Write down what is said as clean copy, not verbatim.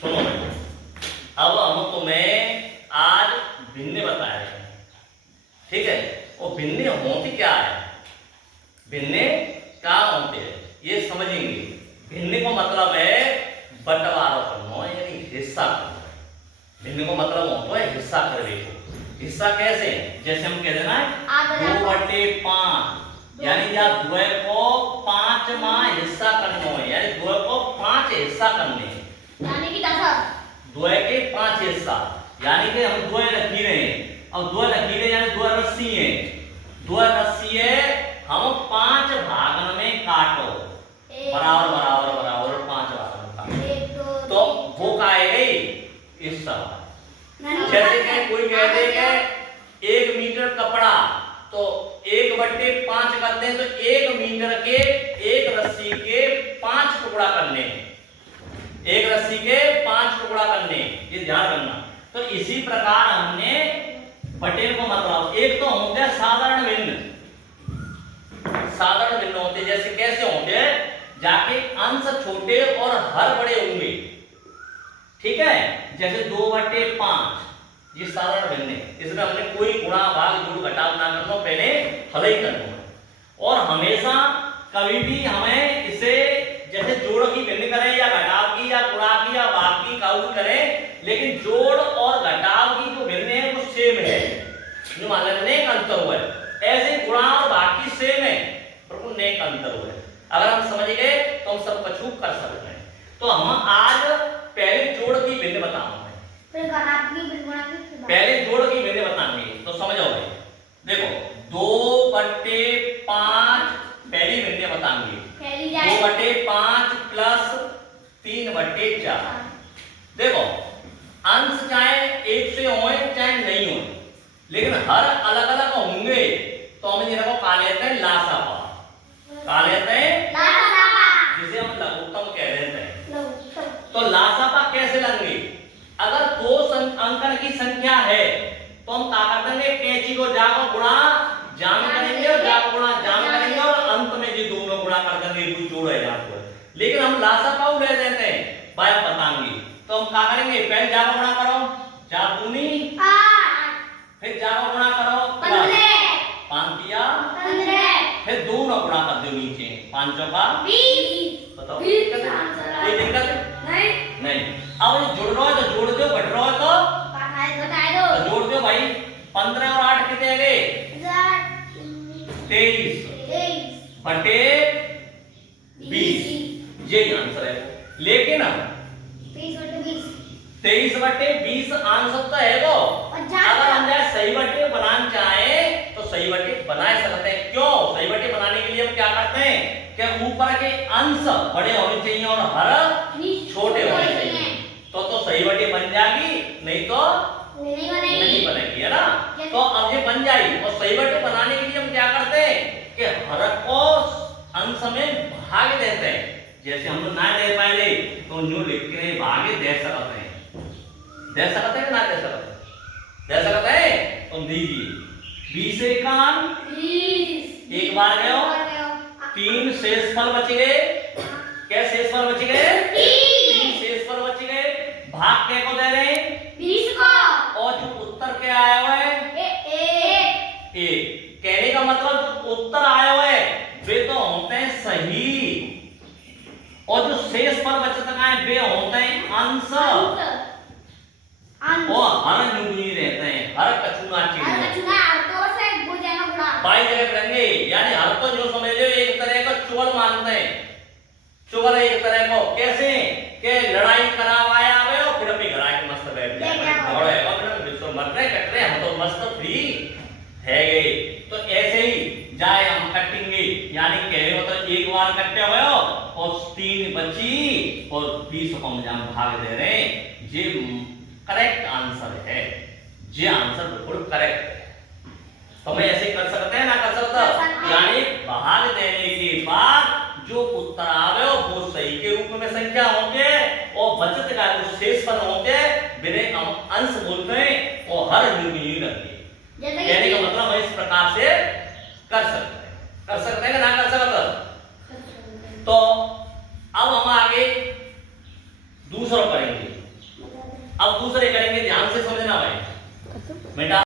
सुनो, अब हम तुम्हें आज भिन्न बता रहे हैं, ठीक है। और भिन्न होती क्या है, भिन्न क्या होते हैं ये समझेंगे। भिन्न को मतलब है बंटवारा करना, यानी हिस्सा करना। भिन्न को मतलब होता है हिस्सा करने को। हिस्सा कैसे, जैसे हम कह देना है 2/5, यानी या द्वय को 5 मां हिस्सा करना है, यानी द्वय को 5 हिस्सा करने हैं, यानी कि 10 द्वय के 5 हिस्सा। यानी कि हम द्वय लकीरें हैं, अब द्वय लकीरें यानी द्वय रस्सी है, द्वय रस्सी है, हम 5 भागन में काटो, बराबर बराबर बराबर 5 भागन में काटो, तो वो का आएगा इस तरह। जैसे कि कोई कह दे कि 1 मीटर कपड़ा, तो 1/5 करते हैं, तो 1 मीटर के 1 रस्सी के 5 टुकड़ा करने, 1 रस्सी के 5 टुकड़ा करने, ये ध्यान रखना। तो इसी प्रकार हमने बटेन को मतलब, एक तो होते हैं साधारण भिन्न, साधारण भिन्न होते जैसे कैसे होते, जाके अंश छोटे और हर बड़े होंगे, ठीक है। जैसे 2/5 ये साधारण भिन्न है, इसमें हमने कोई गुणा भाग जोड़ घटाव ना करना, पहले हल ही करना है। और हमेशा कभी भी हमें इसे जैसे जोड़ की भिन्न करें या घटाव की या गुणा की या भाग की काउ करें, लेकिन जोड़ और घटाव की जो भिन्न है वो सेम है, जो मान लेते हैं अंतर हुआ है। ऐसे गुणा और भाग की सेम है, पर वो नेक अंतर हुआ है। अगर हम समझ गए तो हम सब कछु कर सकते हैं। तो हम आज पहले जोड़ की भिन्न बताऊंगा, पहले जोड़ की भिन्न बताएंगे, तो समझो भाई। देखो 2/5 पहली भिन्न बताएंगे, 2/5 प्लस 3/4। देखो अंश चाहे एक से हो चाहे नहीं हो, लेकिन हर अलग अलग होंगे, तो हम इनको का लेते हैं लासापा, का लेते हैं जिसे हम लघुत्तम कह देते हैं। तो लासापा कैसे लेंगे, अगर 2 अंकन की संख्या है तो हम क्या कर देंगे, कैंची को जा को गुणा जाम करेंगे और जा को गुणा जाम करेंगे, और अंत में ये दोनों गुणा कर देंगे, कोई जोड़ है जाम को। लेकिन हम लासापा ले देते हैं, बाय बताएंगे, तो हम क्या करेंगे, पहले जा को गुणा करो, जा दूनी 8, फिर जा को गुणा करो 15, 5 दिया 15, फिर दोनों गुणा कर दो नीचे, 5 चौका 20। बताओ कोई दिक्कत नहीं। अब ये जुड़ रहा है तो जोड़ दो, घट रहा है तो जोड़ दो भाई। 15 और 8 कितने गए, 23 बटे 20, यही आंसर है। लेकिन 23/20 आंसर तो है वो, अगर हम जाए सही बटे बनाना चाहे तो सही बटे बना सकते हैं। क्यों, सही बटे बनाने के लिए हम क्या करते हैं कि ऊपर के अंश बड़े होने चाहिए और हर छोटे होने चाहिए, तो सही बटे बन जाएगी, नहीं तो नहीं बनेगी, है ना। तो अब ये बन जाएगी, और सही बटे बनाने के लिए हम क्या करते हैं कि हर को अंश में भाग देते हैं। जैसे हम लोग ना दे पाए तो न्यू लिख के भाग दे सकते हैं, दे सकते हैं ना दे सकते, दे सकते हैं। तो दीजिए 20 एकान 20, एक बार गयो 3 शेषफल बच गए, क्या शेषफल बच गए, 3 शेषफल बच गए। भाग के को दे रहे हैं 20 को, और जो उत्तर क्या आया हुआ है 1। कहने का मतलब जो उत्तर आया हुआ है वे तो होते हैं सही, और जो शेषफल बचता है वे होते हैं अंश, और हर न्यूनी रहते हैं, हर कछुना चीज बाई जगह रहेंगे। यानी हर को जो समझ लो एक तरह का चुगल मानते हैं, चुगल एक तरह को कैसे के लड़ाई करावाया आवे और फिर अपनी घर आके मस्त बैठ जाए, झगड़े और फिर विश्व मर रहे कट रहे, हम तो मस्त फ्री है गए। तो ऐसे ही जाए हम कटेंगे, यानी कह रहे हो तो एक बार कट्टे हुए हो और 3 बची और 20 को हम भाग दे रहे हैं। ये करेक्ट आंसर है, ये आंसर बिल्कुल करेक्ट है। तो मैं ऐसे कर सकते हैं ना कर सकता, यानी भाग देने के बाद जो उत्तर आवे वो सही के रूप में संख्या होंगे, और बचत का जो शेषफल होंगे बिने हम अंश बोलते हैं, और हर न्यूनी रहती है। कहने का मतलब इस प्रकार से कर सकते हैं कि ना कर सकते। तो अब हम आगे दूसरा करेंगे। अब दूसरे करेंगे, ध्यान से समझना भाई बेटा।